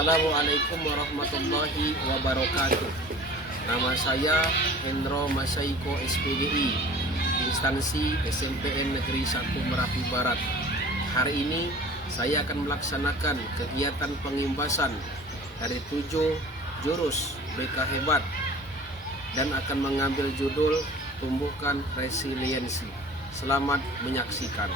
Assalamualaikum warahmatullahi wabarakatuh. Nama saya Hendro Masaiko SPDI, instansi SMPN Negeri 1 Merapi Barat. Hari ini saya akan melaksanakan kegiatan pengimbasan dari 7 jurus BK Hebat dan akan mengambil judul Tumbuhkan Resiliensi. Selamat menyaksikan.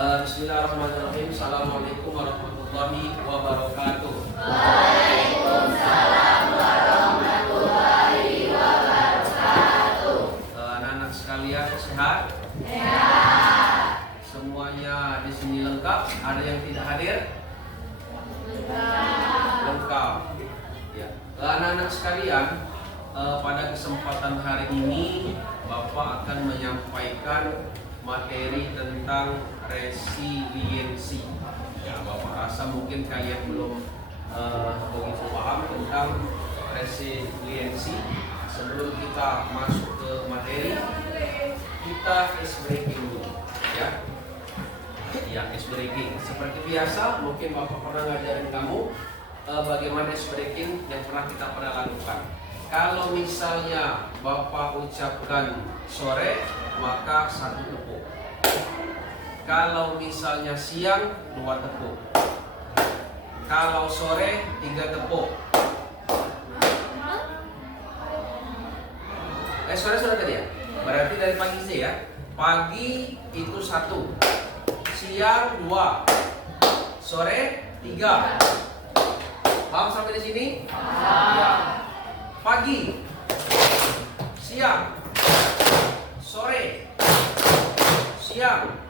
Bismillahirrahmanirrahim. Assalamualaikum warahmatullahi wabarakatuh. Waalaikumsalam warahmatullahi wabarakatuh. Anak-anak sekalian sehat? Sehat. Semuanya di sini lengkap. Ada yang tidak hadir? Lengkap. Ya. Anak-anak sekalian, pada kesempatan hari ini Bapak akan menyampaikan materi tentang resiliensi. Ya, Bapak rasa mungkin kalian belum begitu paham tentang resiliensi. Sebelum kita masuk ke materi, kita ice breaking dulu, ya. Ya, ice breaking. Seperti biasa, mungkin Bapak pernah ngajarin kamu bagaimana ice breaking yang pernah kita lakukan. Kalau misalnya Bapak ucapkan sore, maka 1 tepuk. Kalau misalnya siang, 2 tepuk. Kalau sore, 3 tepuk. Sore sudah tadi ya? Berarti dari pagi sih ya. Pagi itu 1, siang 2, sore 3. Paham sampai di sini? Ya. Pagi, siang, sore, siang,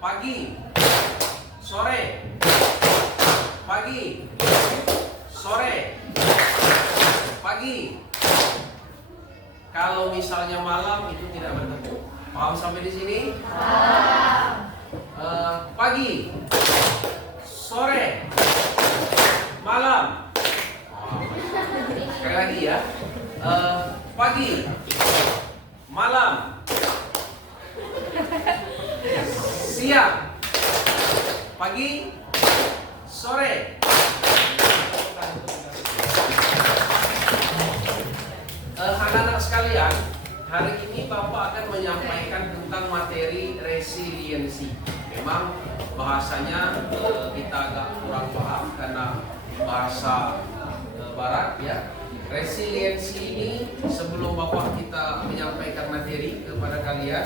pagi, sore, pagi, sore, pagi. Kalau misalnya malam itu tidak bertepuk. Paham sampai di sini? Pagi, sore, malam. Sekali lagi ya. Pagi, malam, siang, pagi, sore. Anak-anak sekalian, hari ini Bapak akan menyampaikan tentang materi resiliensi. Memang bahasanya kita agak kurang paham karena bahasa barat ya. Resiliensi ini, sebelum Bapak kita menyampaikan materi kepada kalian,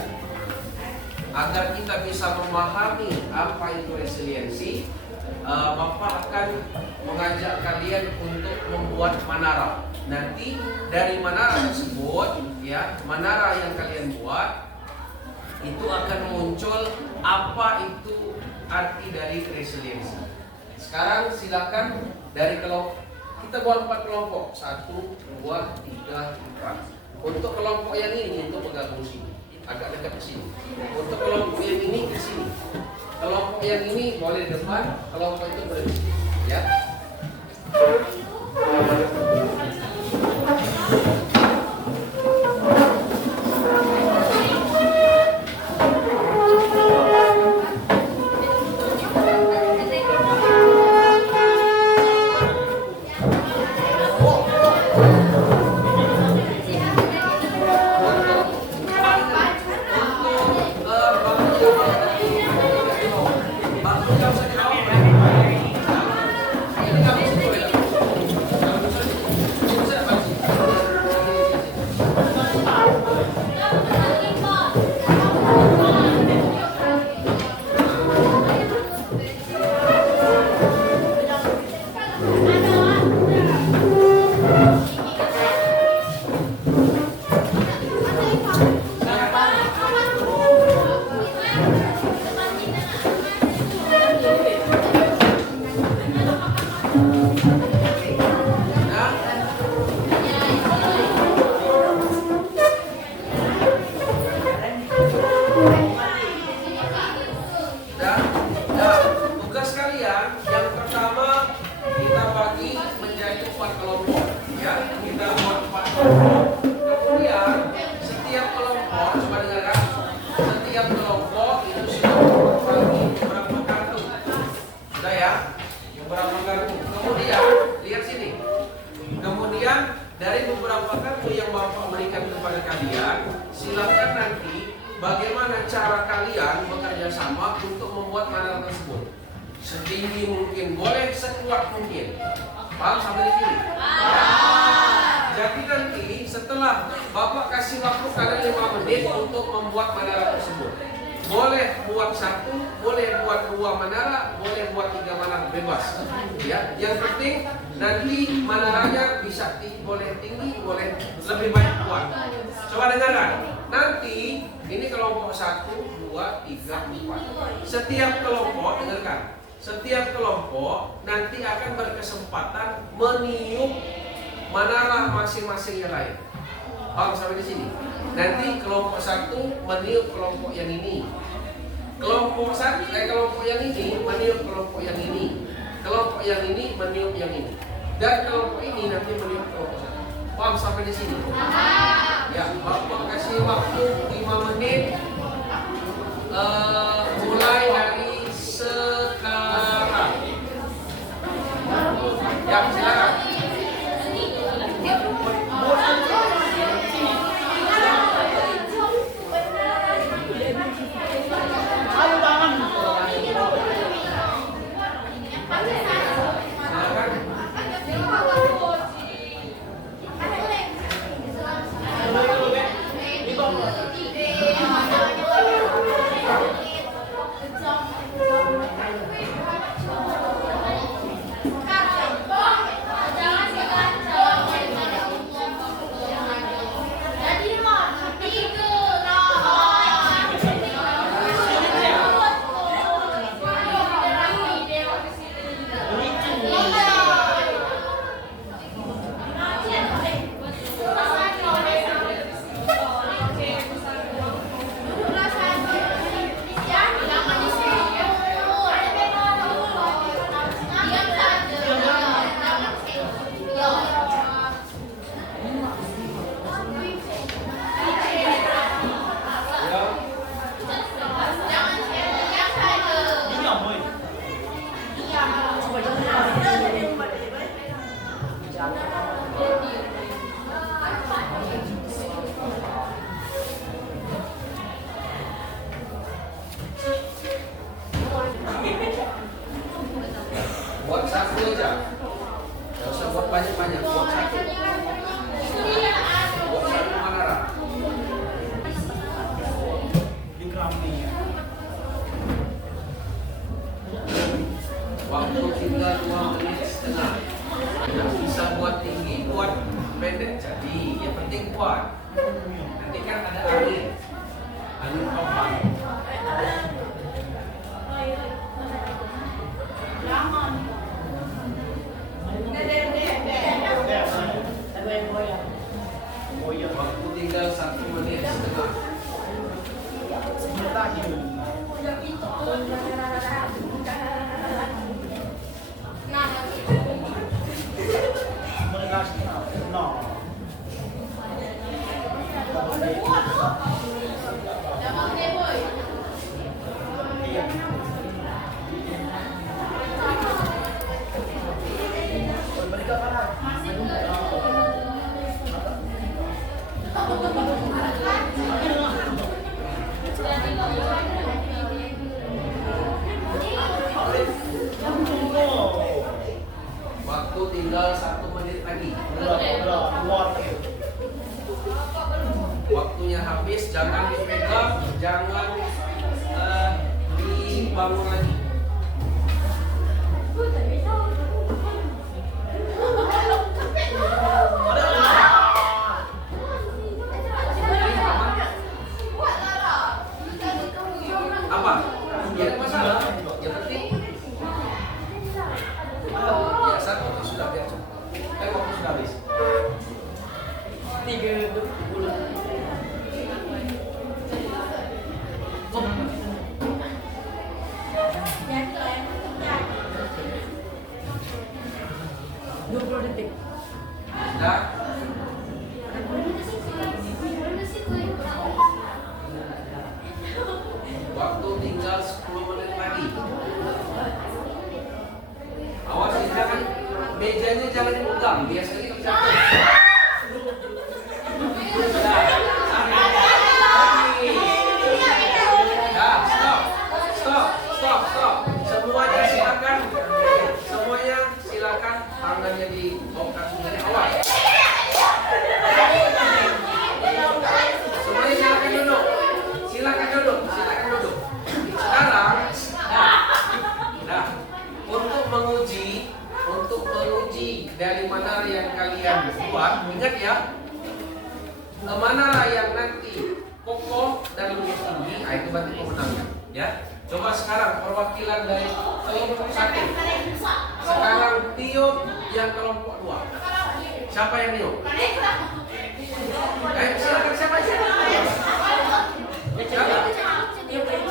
agar kita bisa memahami apa itu resiliensi, Bapak akan mengajak kalian untuk membuat manara. Nanti dari manara tersebut, ya, manara yang kalian buat itu akan muncul apa itu arti dari resiliensi. Sekarang silakan dari kelompok. Kita buat 4 kelompok, 1, 2, 3, 4. Untuk kelompok yang ini, untuk bergabung sini, agak dekat ke sini. Untuk kelompok yang ini ke sini. Kelompok yang ini boleh di depan, kelompok itu boleh di sini. Ya. Tugas kalian yang pertama kita bagi menjadi 4 kelompok, ya. Kita buat 4 kelompok. Kemudian setiap kelompok, coba dengarkan, setiap kelompok itu sudah berbagi berapa kartu. Sudah ya? Berapa kartu. Kemudian lihat sini. Kemudian dari beberapa kartu yang Bapak berikan kepada kalian, silakan nanti bagaimana cara kalian bekerja sama untuk membuat manara tersebut. Setinggi mungkin boleh, sekuat mungkin. Paham sampai di sini? Jadi nanti setelah Bapak kasih waktu kalian 5 menit untuk membuat manara tersebut. Boleh buat 1, boleh buat 2 manara, boleh buat 3 manara, bebas. Ya, yang penting nanti manaranya bisa boleh tinggi, boleh lebih banyak kuat. Coba dengarkan. Nanti ini kelompok 1, 2, 3, 4. Setiap kelompok dengarkan. Setiap kelompok nanti akan berkesempatan meniup manara masing-masing yang lain. Paham sampai di sini? Nanti kelompok 1 meniup kelompok yang ini. Kelompok yang ini meniup kelompok yang ini. Kelompok yang ini meniup yang ini. Dan kelompok ini nanti meniup kelompok 1. Paham sampai di sini? Ya, Bapak kasih waktu 5 menit. Mulai dari sekarang. Ya, silakan. Buat 1 aja. Gak usah buat banyak-banyak, buat 1. Buat 1 manara. Waktu tinggal 2 menit setengah. Yang bisa buat tinggi, buat pendek jadi. Yang penting kuat. Nanti kan ada angin topan. Waktu tinggal 1 menit setengah. Waktu tinggal 1 menit lagi. Waktunya habis, jangan dipegang, jangan dibangun lagi. Apa? Ya ada masalah. Yang penting biasa waktu sudah biar cepat. Waktu sudah habis. 20 detik. Sudah. Waktu tinggal 10 menit lagi. Awas tidak mejanya jangan dipegang, biasanya terjatuh. Stop. Semuanya silakan tangannya dibongkar sendiri. Awas. Semuanya silakan duduk. Sekarang, untuk menguji dari mana yang kalian buat, ingat ya, mana yang nanti kokoh dan lebih tinggi, itu berarti pemenangnya. Ya, coba sekarang perwakilan dari kelompok 1. Sekarang tiup yang kelompok 2. Siapa yang tiup? Silakan siapa?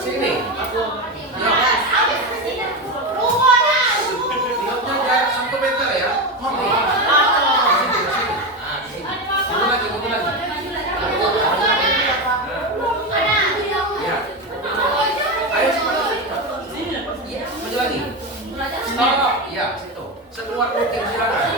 Sini. Ya. Tiupnya jarak 1 meter ya. Tunggu lagi. Ya. Ayo cepat. Maju lagi. Stop. Ya, situ. Sekuat mungkin silakan.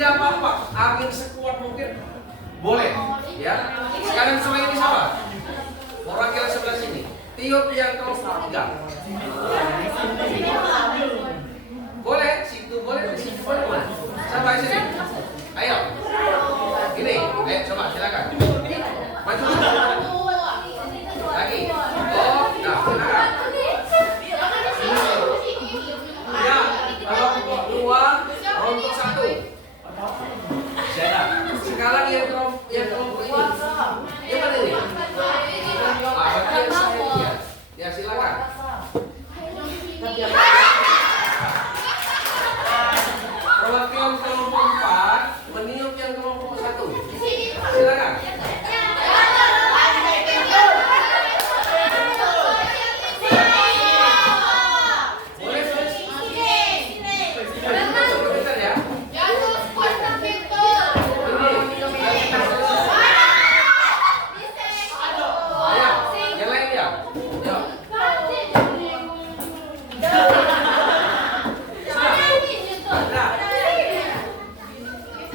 Tidak apa-apa, angin sekuat mungkin boleh, ya. Sekarang selain ini sama. Perwakilan sebelah sini. Tiup yang kelompok 3. Boleh, situ boleh, di situ boleh. Sampai sini. Ayo. Gini, coba silakan. Maju. Lagi. Oh, nah, silakan. Ya, kelompok 2, kelompok 1. Sekarang yang kelompok ini. Yang mana ini? Bagian saya. Ya silakan. Perwakilan kelompok 4 meniup yang kelompok 1. Silakan.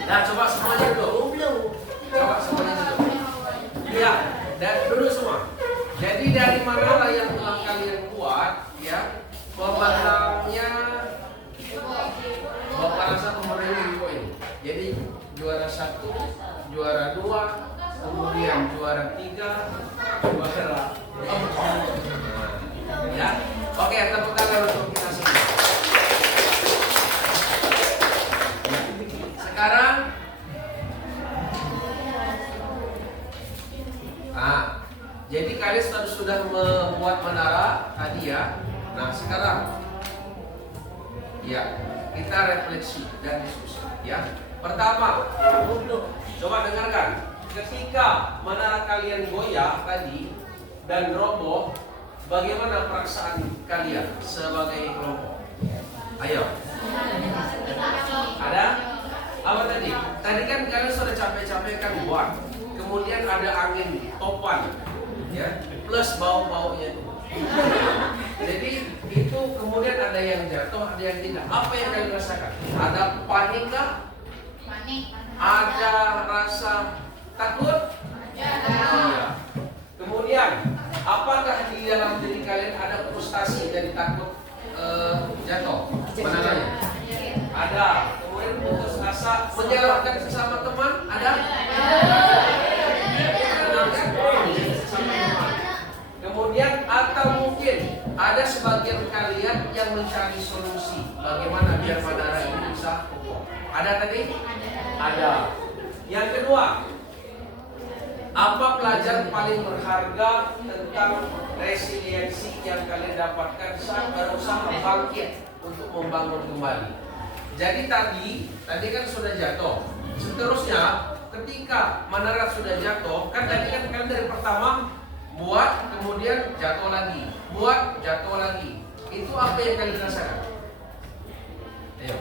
Nah, coba semuanya duduk. Ya, dan duduk semua. Jadi dari manalah yang telah kalian buat, ya, pemenangnya Bapak rasa pemenangnya poin. Jadi juara 1, juara 2, kemudian juara 3, juara 4. Ya, oke, tepuk tangan untuk kita semua. Sekarang, jadi kalian sudah membuat menara tadi ya. Nah sekarang, ya kita refleksi dan diskusi. Ya, pertama, coba dengarkan. Ketika menara kalian goyah tadi dan roboh, bagaimana perasaan kalian sebagai kelompok? Ayo. Ada? Apa tadi? Tadi kan kalian sudah capek-capek kan buat. Kemudian ada angin topan, ya, plus bau-baunya itu. Jadi itu kemudian ada yang jatuh, ada yang tidak. Apa yang kalian rasakan? Ada panik kah? Panik. Ada rasa takut? Iya. Kemudian apakah di dalam diri kalian ada frustasi dan takut jatuh menangannya? Ada. Kemudian putus asa menyalahkan sesama teman? Ada? Kemudian atau mungkin ada sebagian kalian yang mencari solusi bagaimana biar menara ini bisa kokoh. Ada tadi? Ada. Yang kedua, apa pelajaran paling berharga tentang resiliensi yang kalian dapatkan saat berusaha bangkit untuk membangun kembali? Jadi tadi kan sudah jatuh. Seterusnya, ketika menara sudah jatuh, kan tadi kan kalian dari pertama buat, kemudian jatuh lagi, buat, jatuh lagi. Itu apa yang kalian rasakan? Ayo.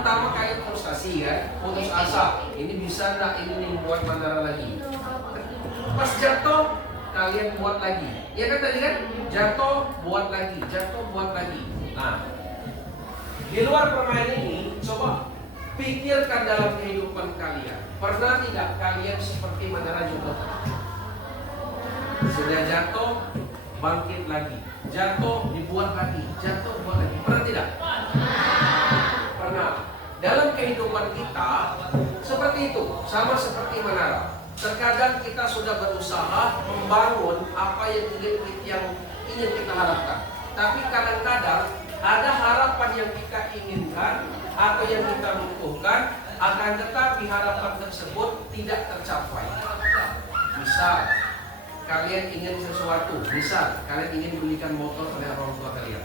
pertama kalian frustasi kan, putus asa. Ini bisa enggak ini nih buat Manara lagi. Pas jatuh kalian buat lagi. Ya kan tadi kan? Jatuh buat lagi, jatuh buat lagi. Nah, di luar permainan ini coba pikirkan dalam kehidupan kalian. Pernah tidak kalian seperti Manara juga? Sudah jatuh, bangkit lagi. Jatuh, dibuat lagi. Jatuh, buat lagi. Pernah tidak? Pernah. Dalam kehidupan kita seperti itu, sama seperti Manara. Terkadang kita sudah berusaha membangun apa yang ingin kita harapkan. Tapi kadang-kadang ada harapan yang kita inginkan atau yang kita butuhkan, akan tetapi harapan tersebut tidak tercapai. Misal, kalian ingin sesuatu, misal kalian ingin belikan motor oleh orang tua kalian,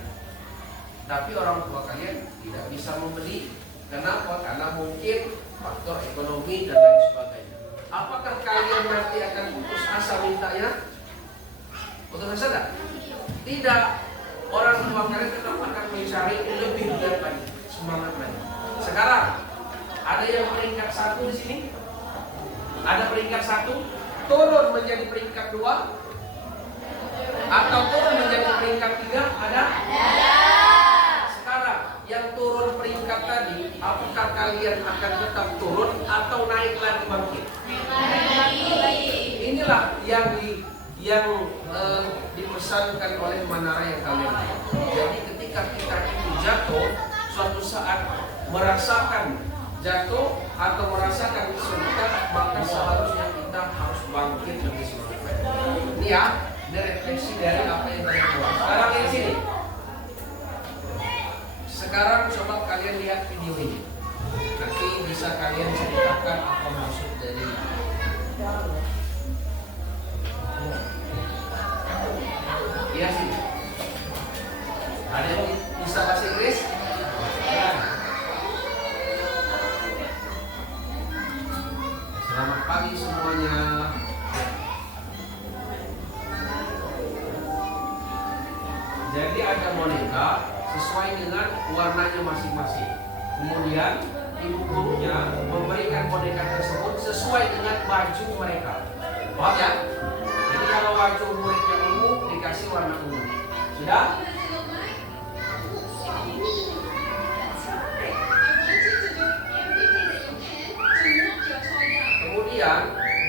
tapi orang tua kalian tidak bisa membeli. Kenapa? Karena mungkin faktor ekonomi dan lain sebagainya. Apakah kalian nanti akan putus asa mintanya? Putus asa tidak? Tidak. Orang tua kalian tetap akan mencari lebih lagi, semangat lagi. Sekarang ada yang peringkat 1 di sini? Ada peringkat 1 turun menjadi peringkat 2 atau turun menjadi peringkat 3? Ada? Sekarang yang turun peringkat tadi, apakah kalian akan tetap turun atau naik lagi bangkit? Inilah yang dipesankan oleh Manara yang kalian lihat. Jadi ketika kita itu jatuh, suatu saat merasakan jatuh atau merasakan kesulitan, maka seharusnya kita harus bangkit lebih semangat. Ini ya, ini refleksi dari apa yang kita buat. Sekarang di sini. Sekarang coba kalian lihat video ini. Nanti bisa kalian ceritakan apa maksud dari iya sih. Ada yang bisa bahasa Inggris? Ya. Selamat pagi semuanya. Jadi ada boneka sesuai dengan warnanya masing-masing. Kemudian ibu gurunya memberikan boneka tersebut sesuai dengan baju mereka. Paham ya? Jadi kalau baju muridnya ungu dikasih warna ungu. Sudah? Kemudian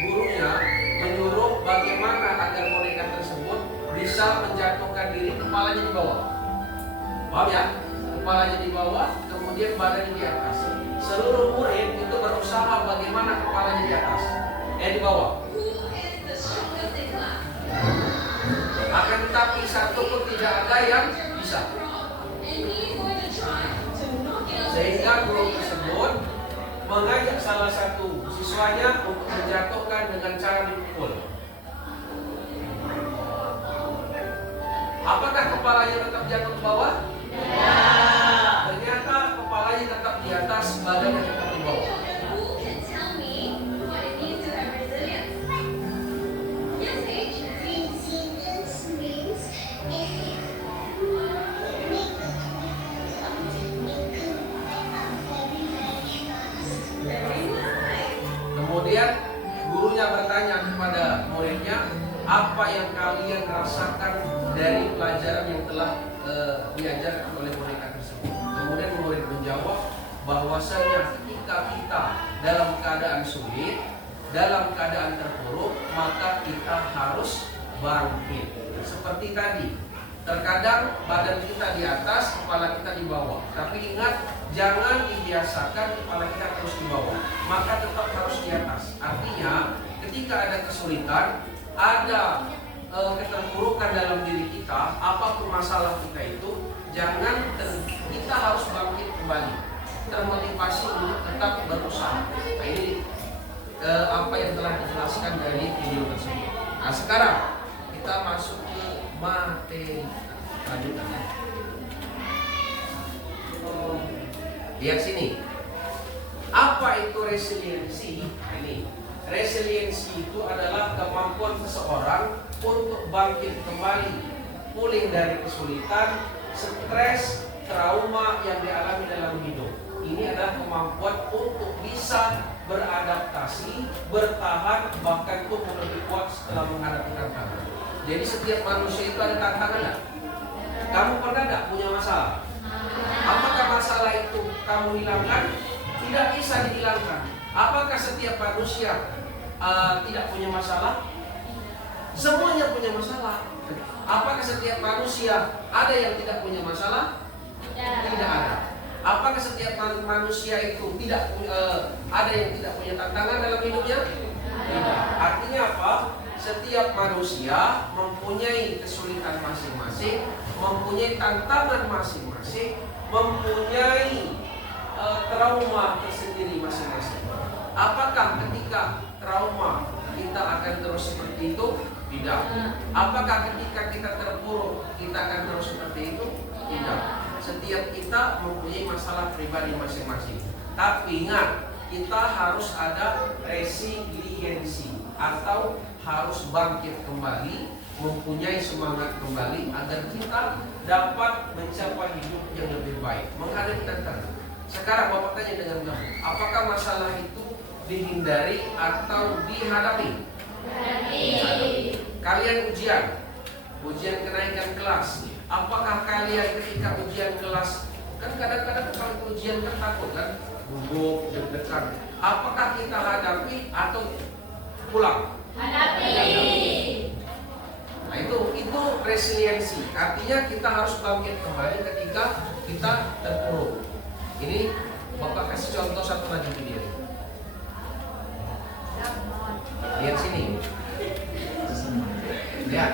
gurunya menyuruh bagaimana agar boneka tersebut bisa menjatuhkan diri, kepalanya di bawah. Paham ya? Kepalanya di bawah, kemudian badannya di atas. Seluruh murid itu berusaha bagaimana kepalanya di atas, di bawah. Akan tetapi satu pun tidak ada yang bisa. Sehingga guru tersebut mengajak salah satu siswanya untuk menjatuhkan dengan cara dipukul. Apakah kepalanya tetap jatuh ke bawah? Ternyata kepalanya tetap di atas, badannya tetap di bawah. Kemudian gurunya bertanya kepada muridnya, apa yang kalian rasakan dari pelajaran yang telah diajarkan oleh mereka tersebut. Kemudian murid menjawab bahwasanya ketika kita dalam keadaan sulit, dalam keadaan terpuruk, maka kita harus bangkit. Seperti tadi, terkadang badan kita di atas, kepala kita di bawah. Tapi ingat, jangan dibiasakan kepala kita terus di bawah, maka tetap harus di atas. Artinya, ketika ada kesulitan, ada keterpurukan dalam diri kita, apapun masalah kita itu, kita harus bangkit kembali, termotivasi untuk tetap berusaha. Nah, ini apa yang telah dijelaskan dari video tersebut. Nah, sekarang kita masuk ke materi lanjutan. Lihat sini. Apa itu resiliensi? Nah, ini resiliensi itu adalah kemampuan seseorang untuk bangkit kembali, pulih dari kesulitan, stres, trauma yang dialami dalam hidup. Ini adalah kemampuan untuk bisa beradaptasi, bertahan, bahkan tumbuh lebih kuat setelah menghadapi tantangan. Jadi setiap manusia itu ada tantangan nggak? Kamu pernah nggak punya masalah? Apakah masalah itu kamu hilangkan? Tidak bisa dihilangkan. Apakah setiap manusia tidak punya masalah? Semuanya punya masalah. Apakah setiap manusia ada yang tidak punya masalah? Tidak ada. Apakah setiap manusia itu tidak ada yang tidak punya tantangan dalam hidupnya? Tidak. Artinya apa? Setiap manusia mempunyai kesulitan masing-masing, mempunyai tantangan masing-masing, mempunyai trauma tersendiri masing-masing. Apakah ketika trauma kita akan terus seperti itu? Tidak. Apakah ketika kita terpuruk kita akan terus seperti itu? Tidak. Setiap kita mempunyai masalah pribadi masing-masing. Tapi ingat, kita harus ada resiliensi atau harus bangkit kembali, mempunyai semangat kembali agar kita dapat mencapai hidup yang lebih baik, menghadapi tantangan. Sekarang Bapak tanya dengan kamu, apakah masalah itu dihindari atau dihadapi? Kalian ujian kenaikan kelas. Apakah kalian ketika ujian kelas, kan kadang-kadang kalau ujian kan takut kan, gugup, deg-degan. Apakah kita hadapi atau pulang? Hadapi. Nah itu resiliensi. Artinya kita harus bangkit kembali ketika kita terpuruk. Ini Bapak kasih contoh satu lagi video. Lihat sini. Lihat.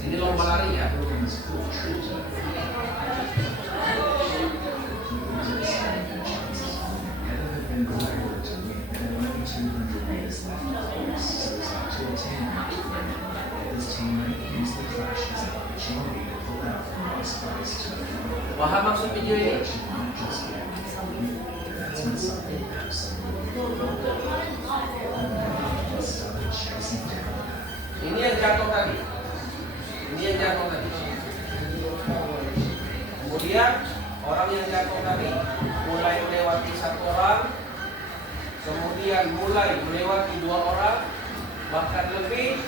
Ini lomba lari ya. Paham maksud video ini? Ini yang jatuh tadi. Kemudian orang yang jatuh tadi mulai melewati satu orang, kemudian mulai melewati dua orang, bahkan lebih,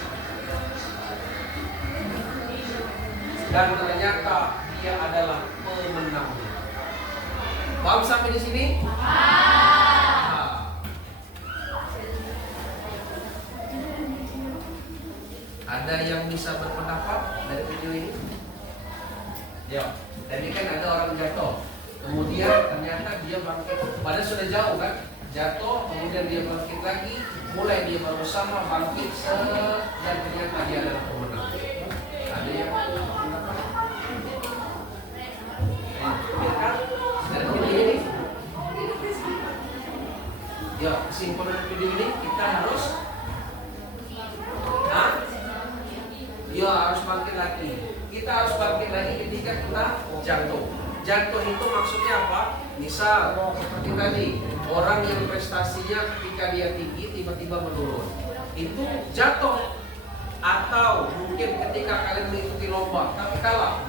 dan ternyata dia adalah pemenang. Paham sampai di sini? Ada yang bisa berpendapat dari video ini? Ya, tadi kan ada orang jatuh, kemudian ternyata dia bangkit. Padahal sudah jauh kan, jatuh, kemudian dia bangkit lagi, mulai dia berusaha bangkit, dan ternyata dia adalah pemenang. Ada yang berpendapat? Dari video ini, ya kesimpulan video ini kita harus harus bangkit lagi. Kita harus bangkit lagi ketika kita jatuh. Jatuh itu maksudnya apa? Misal seperti tadi, orang yang prestasinya ketika dia tinggi tiba-tiba menurun, itu jatuh. Atau mungkin ketika kalian mengikuti lomba tapi kalah,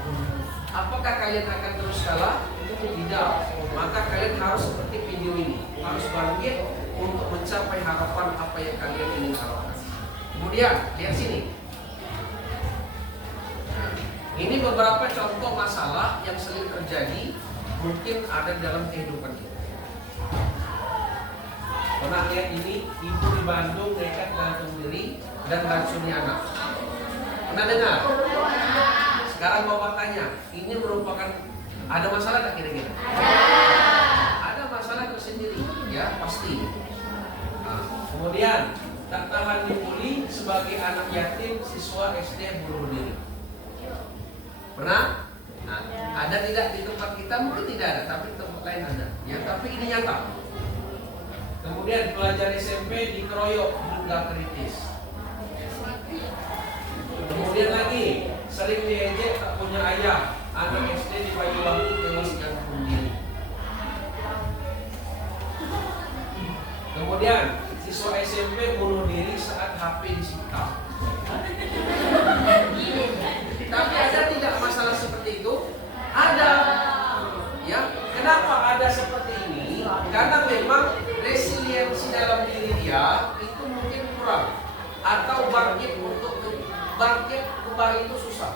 apakah kalian akan terus kalah? Tidak. Maka kalian harus seperti video ini, harus bangkit untuk mencapai harapan apa yang kalian ingin harapkan. Kemudian lihat sini. Ini beberapa contoh masalah yang sering terjadi, mungkin ada dalam kehidupan kita. Pernah lihat ini, ibu di Bandung nekat gantung diri dan racuni anak. Pernah dengar? Sekarang Bapak tanya, ini merupakan, ada masalah tak kira-kira? Ada masalah tersendiri, ya pasti. Kemudian tak tahan dibully sebagai anak yatim, siswa SD bunuh diri. Pernah? Nah, ada tidak di tempat kita? Mungkin tidak ada, tapi di tempat lain ada. Ya, tapi ini nyata. Kemudian pelajar SMP dikeroyok hingga kritis. Kemudian lagi, sering diejek tak punya ayah. Anak SD di Banyuwangi tewas gantung diri. Kemudian siswa SMP bunuh diri saat HP disita. bangkit kembali itu susah.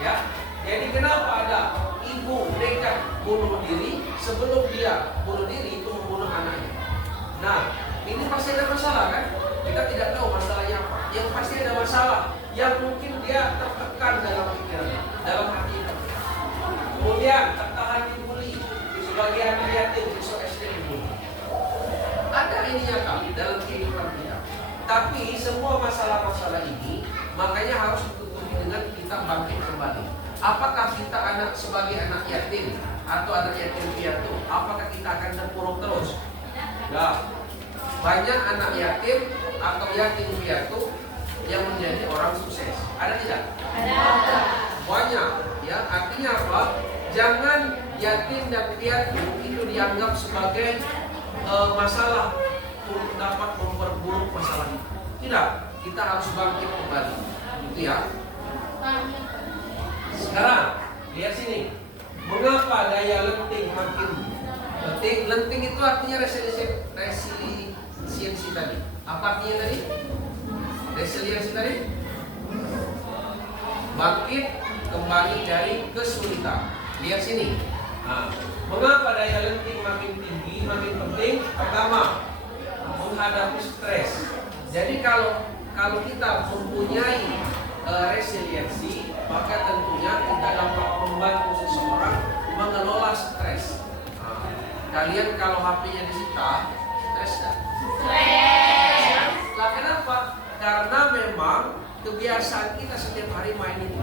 Ya. Jadi kenapa ada ibu nekat bunuh diri sebelum dia bunuh diri itu membunuh anaknya? Nah, ini pasti ada masalah kan? Kita tidak tahu masalahnya apa. Yang pasti ada masalah yang mungkin dia tertekan dalam pikirannya, dalam hatinya. Kemudian tertahan dibully, sebagai anak yatim siswa SD dibully. Ada ininya kali dalam kehidupan kita. Tapi semua masalah-masalah ini makanya harus ditutupi dengan kita bangkit kembali. Apakah kita sebagai anak yatim atau anak yatim piatu, apakah kita akan terpuruk terus? Nah, banyak anak yatim atau yatim piatu yang menjadi orang sukses. Ada tidak? Ada. Banyak. Ya, artinya apa? Jangan yatim dan piatu itu dianggap sebagai masalah untuk dapat memperburuk masalah itu. Tidak, kita harus bangkit kembali. Gitu ya. Sekarang lihat sini. Mengapa daya lenting makin lenting? Lenting itu artinya resiliensi tadi. Apa artinya tadi? Resiliensi tadi? Bangkit kembali dari kesulitan. Lihat sini. Nah, mengapa daya lenting makin tinggi, makin penting? Pertama, menghadapi stres. Jadi kalau kita mempunyai resiliensi, maka tentunya kita dapat membantu seseorang mengelola stres. Nah, kalian kalau HP-nya disita, stres kan? Stres. Lah kenapa? Karena memang kebiasaan kita setiap hari main itu.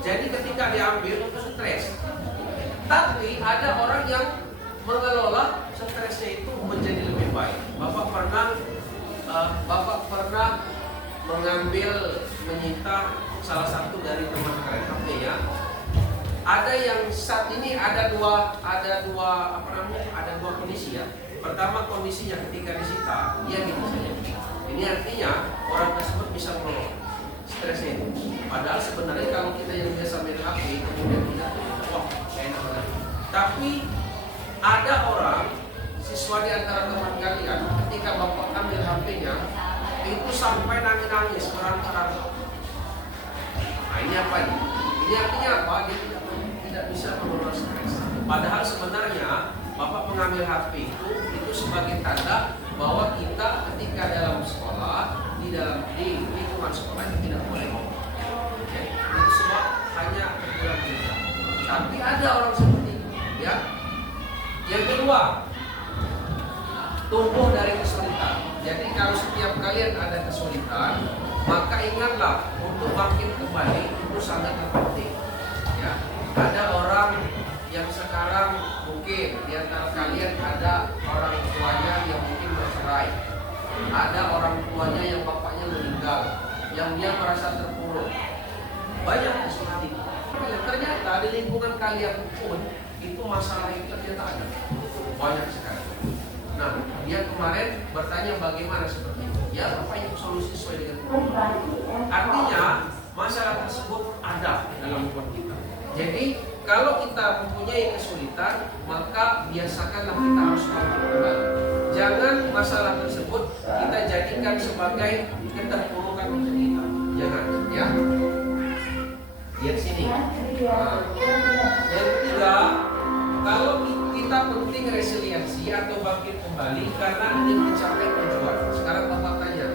Jadi ketika diambil itu stres. Tapi ada orang yang mengelola stresnya itu menjadi lebih baik. Bapak pernah mengambil menyita salah satu dari teman kalian HP-nya. Ada yang saat ini ada dua kondisi ya. Pertama kondisinya ketika disita dia gitu saja. Ini artinya orang tersebut bisa mengelola stresnya itu. Padahal sebenarnya kalau kita yang biasa main HP kemudian kita wah enak banget. Tapi ada orang siswa di antara teman kalian ketika bapak ambil HP-nya itu sampai nangis-nangis merangkak-rangkak. Nah ini apa ini? Ini artinya apa? Dia tidak bisa mengelola stres. Padahal sebenarnya bapak mengambil HP itu sebagai tanda bahwa kita ketika dalam sekolah di lingkungan sekolah itu tidak boleh ngomong. Oke, itu semua hanya aturan kita. Tapi ada orang seperti itu, ya. Yang kedua, tumbuh dari kesulitan. Jadi kalau setiap kalian ada kesulitan, maka ingatlah untuk bangkit kembali itu sangat penting. Ya, ada orang yang sekarang mungkin di antara kalian ada orang tuanya yang mungkin bercerai, ada orang tuanya yang bapaknya meninggal, yang dia merasa terpuruk. Banyak seperti itu. Ternyata di lingkungan kalian pun itu masalah itu ternyata ada banyak sekali. Nah, dia kemarin bertanya bagaimana seperti itu. Ya, apa yang solusi sesuai dengan artinya masalah tersebut ada dalam hidup kita. Jadi kalau kita mempunyai kesulitan, maka biasakanlah kita harus bangkit kembali. Jangan masalah tersebut kita jadikan sebagai keterpurukan untuk kita. Jangan, ya. Lihat sini. Nah, yang ketiga, kalau kita penting resiliensi atau bangkit kembali karena ingin mencapai tujuan. Sekarang Bapak tanya,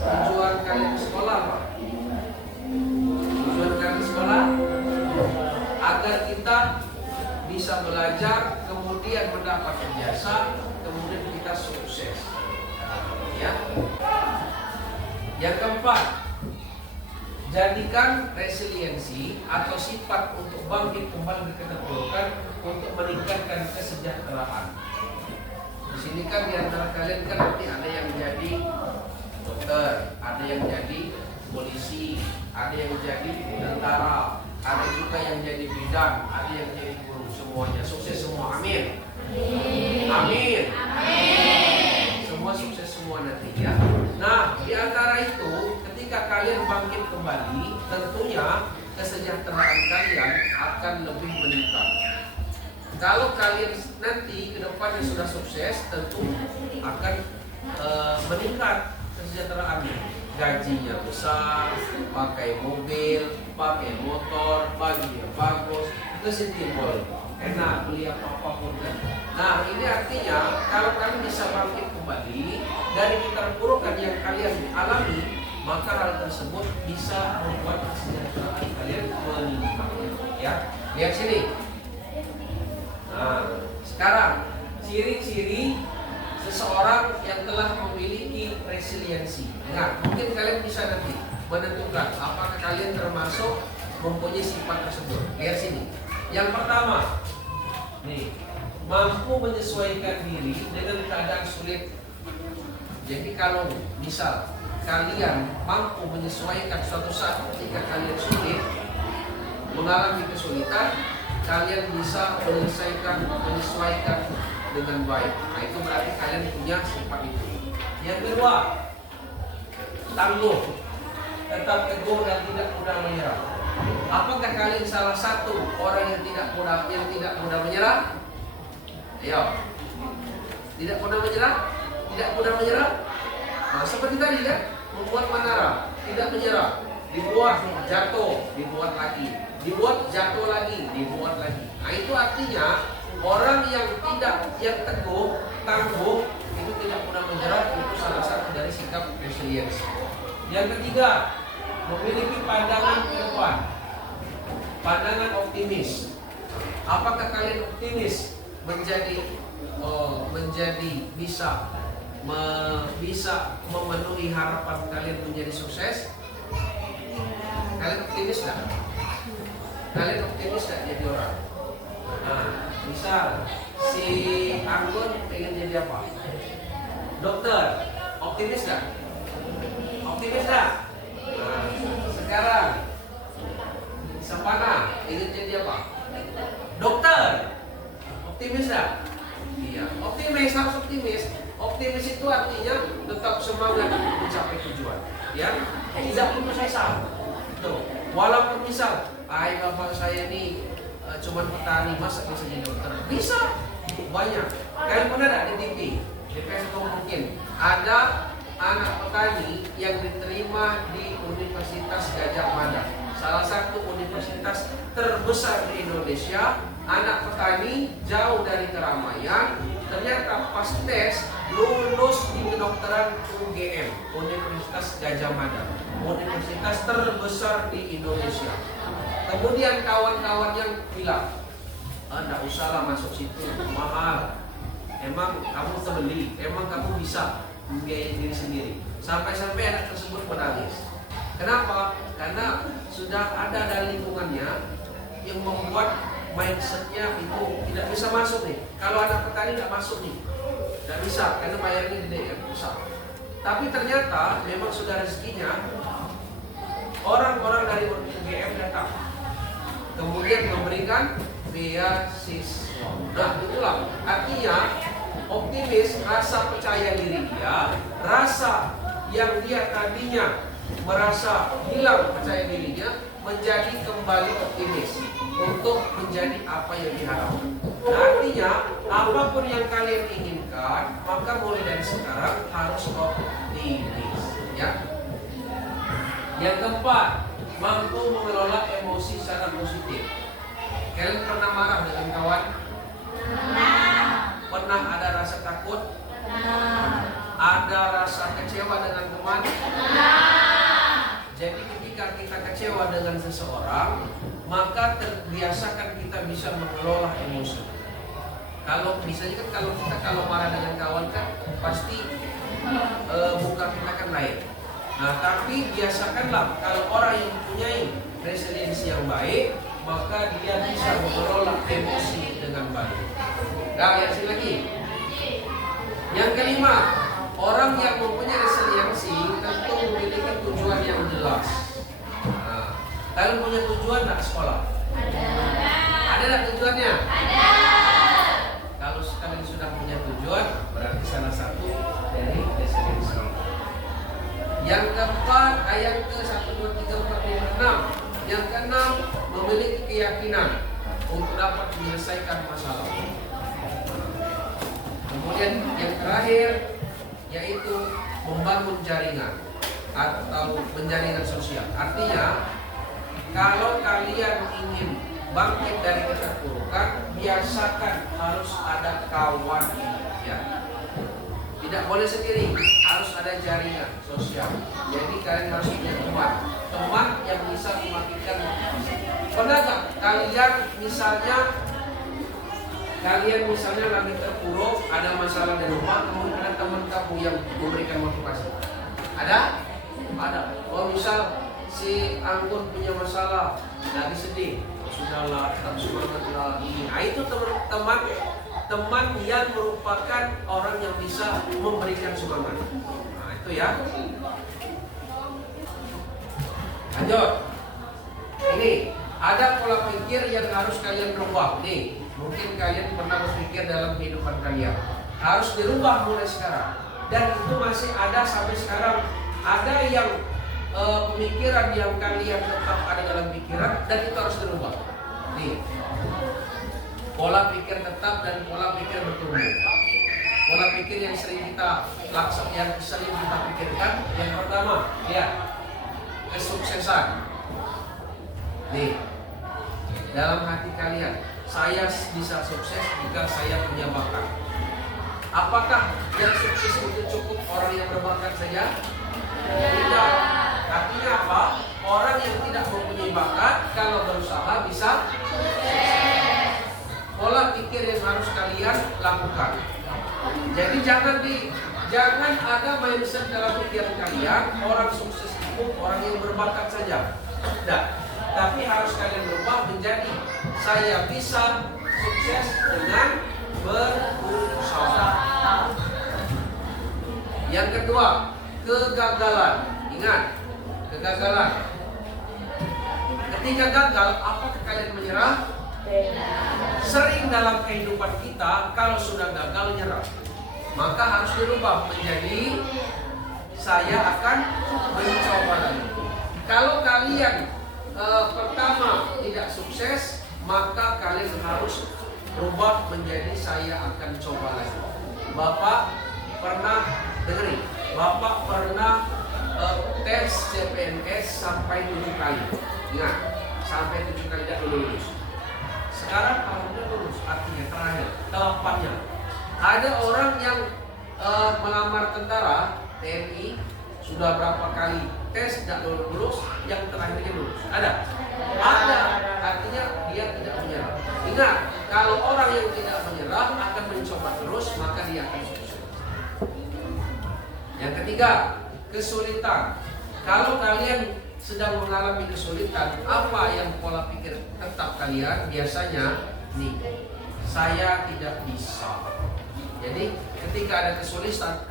tujuan kalian ke sekolah apa? Tujuan kalian ke sekolah agar kita bisa belajar, kemudian mendapat ijazah, kemudian kita sukses. Ya. Yang keempat, jadikan resiliensi atau sifat untuk bangkit kembali dari keterpurukan untuk meningkatkan kesejahteraan. Di sini kan di antara kalian kan nanti ada yang jadi dokter, ada yang jadi polisi, ada yang jadi tentara, ada juga yang jadi bidan, ada yang jadi guru, semuanya sukses semua. Amin. Amin. Amin. Semua sukses semua nanti ya. Nah, di antara itu ketika kalian bangkit kembali, tentunya kesejahteraan kalian akan lebih meningkat. Kalau kalian nanti ke depannya sudah sukses, tentu akan meningkat kesejahteraannya. gajinya besar, pakai mobil, pakai motor, bajunya bagus, terus timbul enak beli apapun kan. Nah ini artinya kalau kalian bisa bangkit kembali dari keterpurukan yang kalian alami, maka hal tersebut bisa membuat kesejahteraan kalian meningkat. Ya, lihat sini. Nah, sekarang ciri-ciri seseorang yang telah memiliki resiliensi. Ingat, mungkin kalian bisa nanti menentukan apakah kalian termasuk mempunyai sifat tersebut. Lihat sini. Yang pertama, nih, mampu menyesuaikan diri dengan keadaan sulit. Jadi kalau misal kalian mampu menyesuaikan suatu saat ketika kalian sulit, mengalami kesulitan, kalian bisa menyesuaikan dengan baik. Nah itu berarti kalian punya sifat itu. Yang kedua, tangguh, tetap teguh dan tidak mudah menyerah. Apakah kalian salah satu orang yang tidak mudah menyerah? Ayo, tidak mudah menyerah, tidak mudah menyerah. Nah, seperti tadi kan, membuat menara, tidak menyerah, dibuat jatuh, dibuat lagi, dibuat jatuh lagi, dibuat lagi. Nah itu artinya orang yang teguh, tangguh itu tidak mudah menyerah, itu salah satu dari sikap resiliensi. Yang ketiga, memiliki pandangan ke depan, pandangan optimis. Apakah kalian optimis menjadi bisa memenuhi harapan kalian menjadi sukses? Kalian optimis nggak? Kalian optimis nggak jadi orang? Nah, misal si Anggun pengen jadi apa? Dokter, optimis nggak? Optimis nggak? Nah, sekarang Sapana ingin jadi apa? Dokter, optimis nggak? Iya, optimis, harus optimis. Optimis itu artinya tetap semangat mencapai tujuan, ya, tidak putus asa. Tuh, walaupun misal, bapak saya ini cuman petani, masa bisa jadi dokter? Bisa, banyak. Kalian pernah ada di TV, di Facebook mungkin ada anak petani yang diterima di Universitas Gadjah Mada, salah satu universitas terbesar di Indonesia. Anak petani jauh dari keramaian, ternyata pas tes lulus di kedokteran UGM, Universitas Gadjah Mada, universitas terbesar di Indonesia. Kemudian kawan-kawan yang bilang, "Nggak usahlah masuk situ, mahal. Emang kamu terbeli, emang kamu bisa membiayai diri sendiri." Sampai-sampai anak tersebut menangis. Kenapa? Karena sudah ada dari lingkungannya yang membuat mindsetnya itu tidak bisa masuk nih. Kalau anak petani tidak masuk nih, tidak bisa karena bayarnya gede kan, besar. Tapi ternyata memang sudah rezekinya. Orang-orang dari UGM datang, kemudian memberikan beasiswa. Nah itulah artinya optimis, rasa percaya diri dia, rasa yang dia tadinya merasa hilang percaya dirinya menjadi kembali optimis untuk menjadi apa yang diharapkan. Nah, artinya apapun yang kalian inginkan, maka mulai dari sekarang harus optimis, ya. Yang keempat, mampu mengelola emosi secara positif. Kalian pernah marah dengan kawan? Pernah. Pernah ada rasa takut? Pernah. Ada rasa kecewa dengan teman? Pernah. Jadi ketika kita kecewa dengan seseorang, maka terbiasakan kita bisa mengelola emosi. Kalau misalnya kan kalau marah dengan kawan kan pasti muka kita kan lain. Nah tapi biasakanlah kalau orang yang mempunyai resiliensi yang baik, maka dia bisa mengelola emosi dengan baik. Nah lihat sini lagi. Yang kelima, orang yang mempunyai resiliensi tentu memiliki tujuan yang jelas. Nah, kalian punya tujuan nggak sekolah? Ada. Ada nggak tujuannya? Ada. Kalau kalian sudah punya tujuan, berarti salah satu dari resiliensi. Yang keempat, ayat ke 1, 2, 3, 4, 5, 6. Yang keenam, memiliki keyakinan untuk dapat menyelesaikan masalah. Kemudian yang terakhir, yaitu membangun jaringan. atau penjaringan sosial. Artinya, kalau kalian ingin bangkit dari keterpurukan, biasakan harus ada kawan, ya. Tidak boleh sendiri, harus ada jaringan sosial. Jadi kalian harus punya teman yang bisa membangkitkan motivasi. Pernah nggak kalian misalnya lagi terpuruk, ada masalah di rumah, kemudian ada teman kamu yang memberikan motivasi? Ada? Ada. Oh, misal si Anggun punya masalah, lagi sedih, sudahlah, tetap semangat lagi. Nah, itu teman yang merupakan orang yang bisa memberikan semangat. Nah, itu ya. Lanjut. Ini ada pola pikir yang harus kalian rubah. Nih, mungkin kalian pernah berpikir dalam kehidupan kalian, harus dirubah mulai sekarang. Dan itu masih ada sampai sekarang. Ada yang pemikiran yang kalian tetap ada dalam pikiran dan itu harus dirubah. Nih, pola pikir tetap dan pola pikir bertumbuh. Pola pikir yang sering kita laksanakan, yang sering kita pikirkan, yang pertama, ya, kesuksesan. Nih, dalam hati kalian, saya bisa sukses jika saya punya bakat. Apakah yang sukses itu cukup orang yang berbakat saja? Tidak. Artinya apa? Orang yang tidak mempunyai bakat, kalau berusaha bisa sukses. Pola pikir yang harus kalian lakukan. Jadi jangan ada mindset dalam pikiran kalian orang sukses itu orang yang berbakat saja. Tidak. Tapi harus kalian berubah menjadi saya bisa sukses dengan berusaha. Yang kedua, kegagalan. Ingat, kegagalan. Ketika gagal, apakah kalian menyerah? Sering dalam kehidupan kita, kalau sudah gagal nyerah, maka harus dirubah menjadi saya akan mencoba lagi. Kalau kalian pertama tidak sukses, maka kalian harus berubah menjadi saya akan coba lagi. Bapak pernah dengerin, Bapak pernah tes CPNS sampai 7 kali. Ingat, sampai 7 kali tidak lulus. Sekarang alhamdulillah lulus, artinya terakhir, 8-nya. Ada orang yang melamar tentara TNI sudah berapa kali tes tidak lulus, yang terakhirnya lulus. Ada? Ada. Artinya dia tidak menyerah. Ingat, kalau orang yang tidak menyerah akan mencoba terus, maka dia akan sukses. Yang ketiga, kesulitan. Kalau kalian sedang mengalami kesulitan, apa yang pola pikir tetap kalian? Biasanya nih, saya tidak bisa. Jadi ketika ada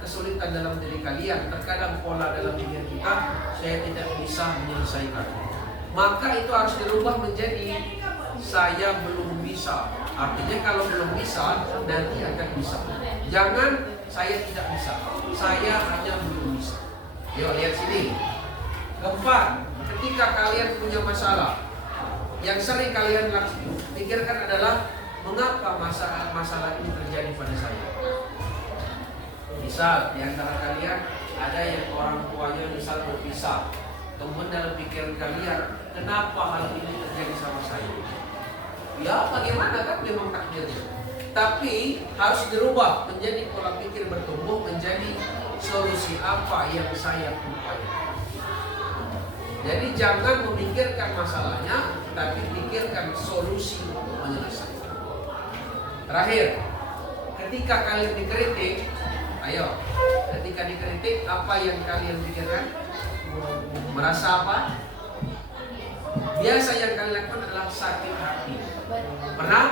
kesulitan dalam diri kalian, terkadang pola dalam diri kita, saya tidak bisa menyelesaikan. Maka itu harus dirubah menjadi saya belum bisa. Artinya kalau belum bisa, nanti akan bisa. Jangan saya tidak bisa, saya hanya belum bisa. Yuk lihat sini. Keempat, ketika kalian punya masalah, yang sering kalian pikirkan adalah mengapa masalah ini terjadi pada saya. Misal di antara kalian ada yang orang tuanya misal berpisah, kemudian dalam pikiran kalian, kenapa hal ini terjadi sama saya? Ya bagaimana, kan memang takdirnya. Tapi harus dirubah menjadi pola pikir bertumbuh menjadi solusi apa yang saya upayakan. Jadi jangan memikirkan masalahnya, tapi pikirkan solusi untuk menyelesaikan. Terakhir, ketika kalian dikritik, ayo, ketika dikritik apa yang kalian pikirkan? Merasa apa? Biasa yang kalian lakukan adalah sakit hati. Pernah?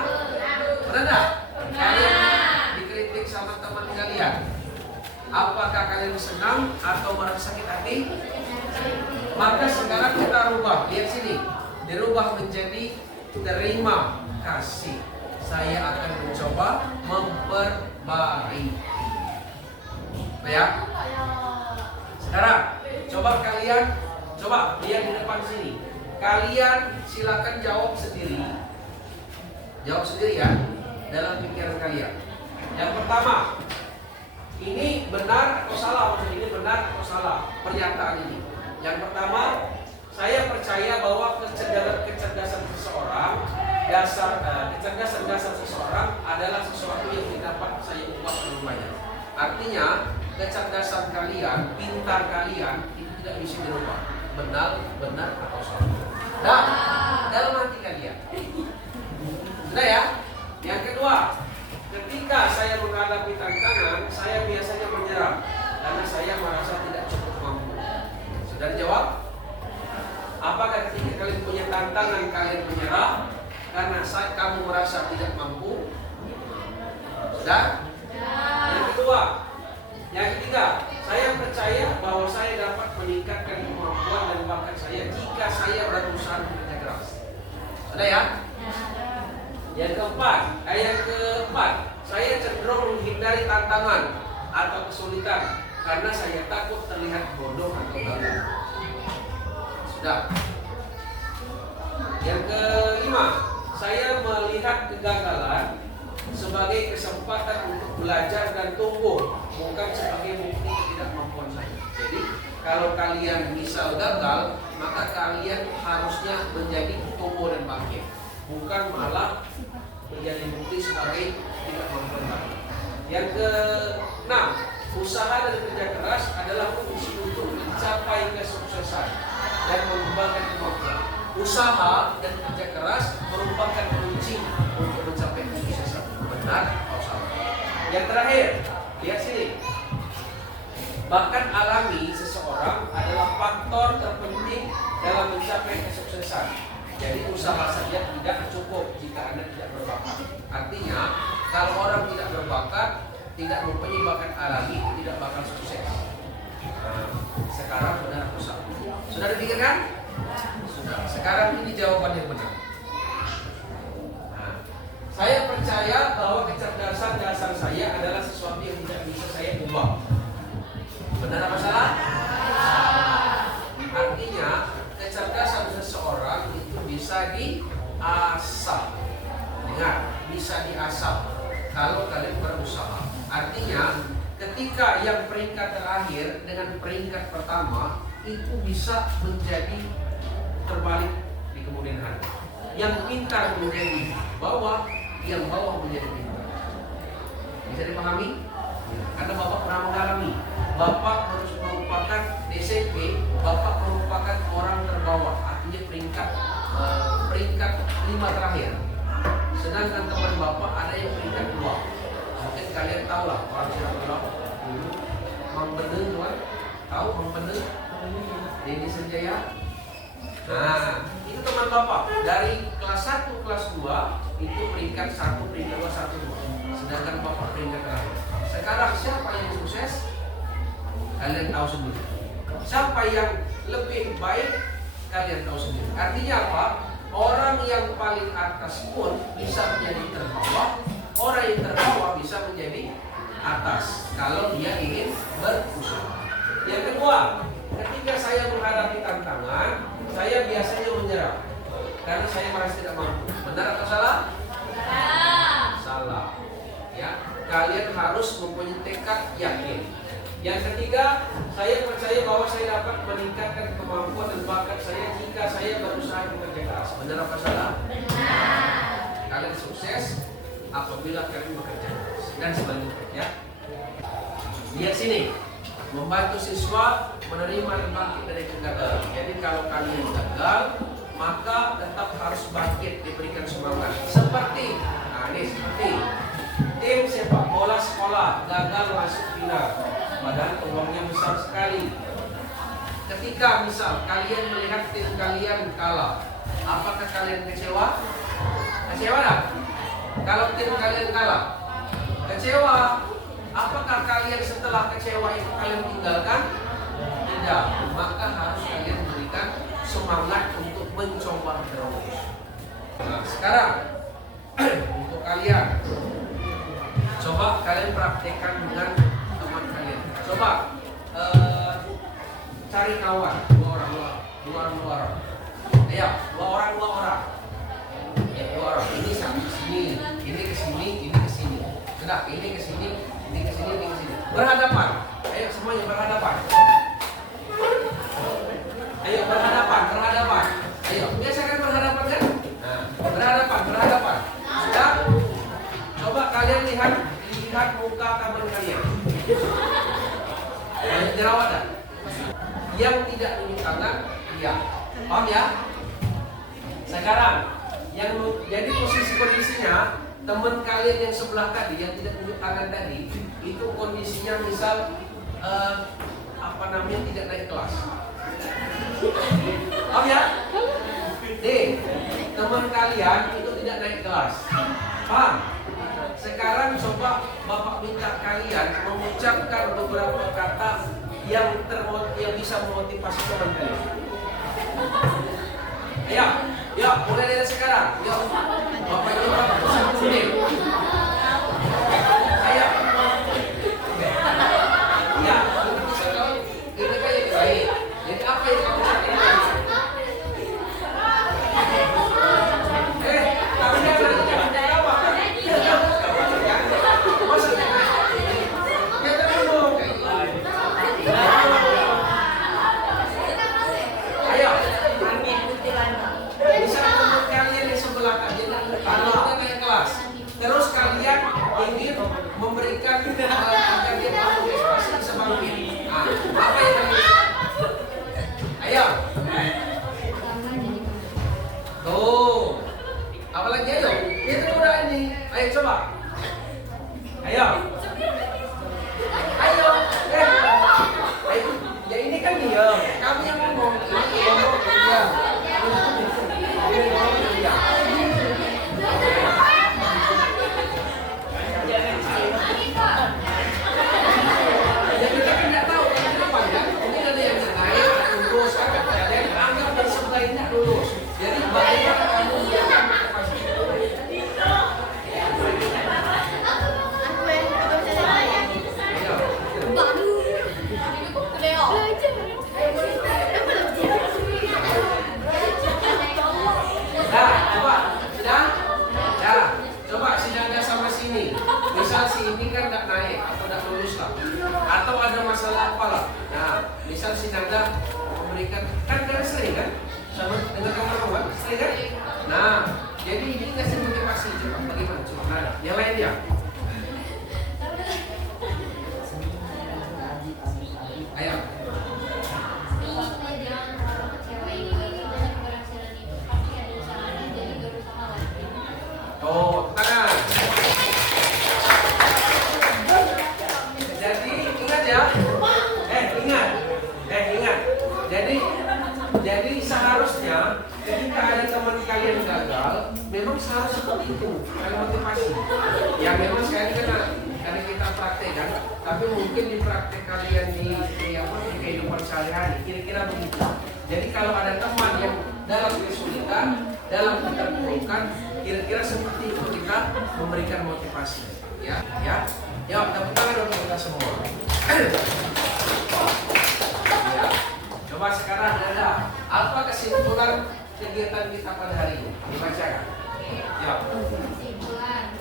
Pernah enggak? Kalian dikritik sama teman kalian. Apakah kalian senang atau merasa sakit hati? Maka sekarang kita rubah. Lihat sini. Dirubah menjadi terima kasih. Saya akan mencoba memperbaiki. Ya. Sekarang coba kalian lihat di depan sini. Kalian silakan jawab sendiri. Jawab sendiri ya dalam pikiran kalian. Yang pertama, Ini benar atau salah? Maksud ini benar atau salah pernyataan ini? Yang pertama, saya percaya bahwa kecerdasan seseorang, kecerdasan seseorang adalah sesuatu yang tidak dapat saya ubah semuanya. Artinya, kecerdasan kalian, pintar kalian itu tidak bisa dirubah. Benar atau salah? Nah, dalam hati kalian. Sudah ya? Yang kedua, ketika saya menghadapi tantangan, saya biasanya menyerah karena saya merasa tidak cukup mampu. Sudah dijawab? Apakah ketika kalian punya tantangan kalian menyerah karena kamu merasa tidak mampu? Sudah? Yang kedua, yang ketiga, saya percaya bahwa saya dapat meningkatkan kemampuan dan bakat saya jika saya berusaha bekerja keras. Sudah ya? Yang keempat, saya cenderung menghindari tantangan atau kesulitan karena saya takut terlihat bodoh atau gagal. Sudah. Yang kelima, saya melihat kegagalan sebagai kesempatan untuk belajar dan tumbuh, bukan sebagai bukti ketidakmampuan saya. Jadi, kalau kalian misal gagal, maka kalian harusnya menjadi tumbuh dan bangkit, bukan malah menjadi bukti sebagai ketidakmampuan kalian. Yang keenam, usaha dan kerja keras adalah kunci untuk mencapai kesuksesan dan mengembangkan kemampuan. Usaha dan kerja keras merupakan kunci untuk mencapai kesuksesan. Benar atau salah? Yang terakhir, lihat sini. Bakat alami seseorang adalah faktor terpenting dalam mencapai kesuksesan. Jadi usaha saja tidak cukup jika Anda tidak berbakat. Artinya, kalau orang tidak berbakat, tidak mempunyai bakat alami, tidak bakal sukses. Sekarang benar atau salah? Sudah dipikirkan? Sudah. Sekarang ini jawaban yang benar. Saya percaya bahwa kecerdasan dasar saya adalah sesuatu yang tidak bisa saya ubah. Benar apa salah? Artinya, kecerdasan seseorang itu bisa diasah. Dengar, bisa diasah kalau kalian berusaha. Artinya, ketika yang peringkat terakhir dengan peringkat pertama itu bisa menjadi terbalik di kemudian hari. Yang pintar menjadi bawah, yang bawah menjadi pintar. Bisa dipahami? Ya, karena Bapak pernah mengalami. Bapak harus merupakan SMP, Bapak merupakan orang terbawah, artinya peringkat 5 terakhir. Sedangkan teman Bapak ada yang peringkat 2. Mungkin kalian tahu lah orang siapa dulu. Mang Bener tuan, tahu Mang Bener? Denny Senjaya. Nah, itu teman Bapak dari kelas 1, kelas 2 itu peringkat 1, peringkat 2, 1, 2. Sedangkan Bapak peringkat terakhir. Sekarang siapa yang sukses? Kalian tahu sendiri. Siapa yang lebih baik? Kalian tahu sendiri. Artinya apa? Orang yang paling atas pun bisa menjadi terbawah. Orang yang terbawah bisa menjadi atas kalau dia ingin berusaha. Yang kedua, ketika saya menghadapi tantangan, saya biasanya menyerah karena saya merasa tidak mampu. Benar atau salah? Salah. Ya, kalian harus mempunyai tekad yakin. Yang ketiga, saya percaya bahwa saya dapat meningkatkan kemampuan dan bakat saya jika saya berusaha bekerja keras. Benar apa salah? Benar. Kalian sukses apabila kalian bekerja keras. Dan selanjutnya, ya. Lihat sini, membantu siswa menerima dan bangkit dari kegagalan. Jadi kalau kalian gagal, maka tetap harus bangkit, diberikan semangat. Seperti tim sepak bola sekolah gagal masuk final, padahal peluangnya besar sekali. Ketika misal kalian melihat tim kalian kalah, apakah kalian kecewa? Kecewa tak? Kalau tim kalian kalah, kecewa. Apakah kalian setelah kecewa itu kalian tinggalkan? Tidak. Maka harus kalian berikan semangat untuk mencoba terus. Nah, sekarang untuk kalian, coba kalian praktekkan dengan teman kalian. Coba cari kawan dua orang. Ya, dua orang. Ya, 2 orang. Ini sampai sini, ini ke sini, ini ke sini. Sudah, ini ke sini, ini ke sini, ini ke sini. Berhadapan. Ayo semuanya berhadapan. Ayo berhadapan, berhadapan. Ayo, biasakan berhadapan kan? Nah, berhadapan, berhadapan. Sudah? Coba kalian lihat muka teman kalian. Banyak jerawat dah. Yang tidak tunjuk tangan, iya. Paham ya? Sekarang, jadi kondisinya teman kalian yang sebelah tadi yang tidak tunjuk tangan tadi itu kondisinya misal tidak naik kelas. Paham ya? Teman kalian itu tidak naik kelas. Paham? Sekarang coba Bapak minta kalian mengucapkan beberapa kata yang bisa memotivasi teman kalian. Ya, mulai dari sekarang. Ya, Bapak coba satu menit. Ayo. Ya, ini kayak baik. Jadi apa yang kamu lakukan? Tapi jangan apa? Ayo. Misalnya kalian yang sebelah kalau naik kelas, terus kalian ingin memberikan agar dia mampu ekspresi bisa bangkit. Apa yang kalian? Ayo. Tuh. Apalagi ayo. Itu udah ini. Ayo coba. Ayo. Ayo. Ayo. Ya ini kan dia. Kamu yang ngomong. Ini ngomong dia. Atau ada masalah apalah. Nah, misal si Nanda memberikan, kan kalian sering kan? Sama dengan kamu kan? Sering kan? Nah, jadi ini kasih motivasi. Coba bagaimana? Coba Nanda. Yang lain ya? Ayo. Oh, tangan. Jadi seharusnya ketika ada teman kalian gagal, memang seharusnya seperti itu, ada motivasi. Ya memang sekali karena kita praktekkan, tapi mungkin di praktek kalian di kehidupan sehari-hari, kira-kira begitu. Jadi kalau ada teman yang dalam kesulitan, dalam keterpurukan, kira-kira seperti itu kita memberikan motivasi. Ya, tepuk tangan untuk kita semua. Coba sekarang ada apa kesimpulan kegiatan kita pada hari ini? Dibacakan. Ya. Kesimpulan.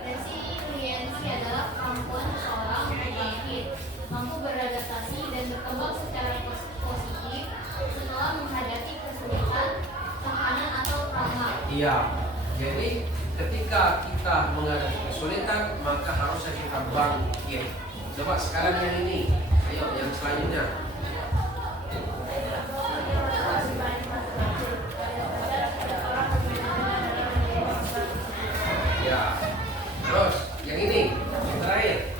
Resiliensi adalah kemampuan seseorang untuk bangkit, mampu beradaptasi dan berkembang secara positif setelah menghadapi kesulitan, tekanan atau trauma. Iya. Jadi ketika kita menghadapi kesulitan, maka harusnya kita bangkit. Coba sekarang yang ini. Ayo yang selanjutnya. Ya, terus yang ini yang terakhir.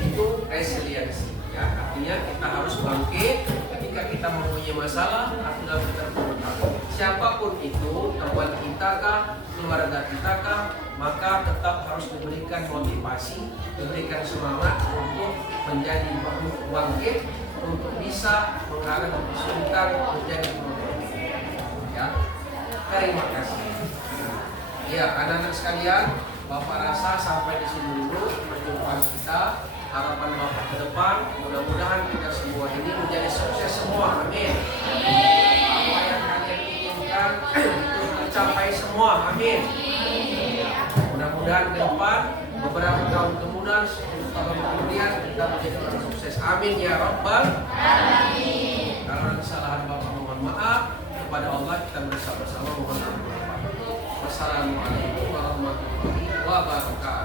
Itu resiliensi. Ya, artinya kita harus bangkit ketika kita mempunyai masalah atau dalam keterpurukan. Siapapun itu, teman kita kah, keluarga kita kah, maka tetap harus diberikan motivasi, diberikan semangat untuk menjadi bangkit, untuk bisa menghadapi kesulitan menjadi produktif. Ya, terima kasih. Ya, anak-anak sekalian, Bapak rasa sampai di sini dulu perjumpaan kita. harapan Bapak ke depan. Mudah-mudahan kita semua ini menjadi sukses semua. Amin. Apa yang kalian inginkan itu tercapai semua. Amin. Mudah-mudahan ke depan beberapa tahun kemudian, 10 tahun kemudian kita menjadi orang sukses. Amin ya Rabbal Alamin. Karena kesalahan Bapak mohon maaf. Kepada Allah kita bersama-sama mohon ampun. Wassalamualaikum warahmatullahi wabarakatuh.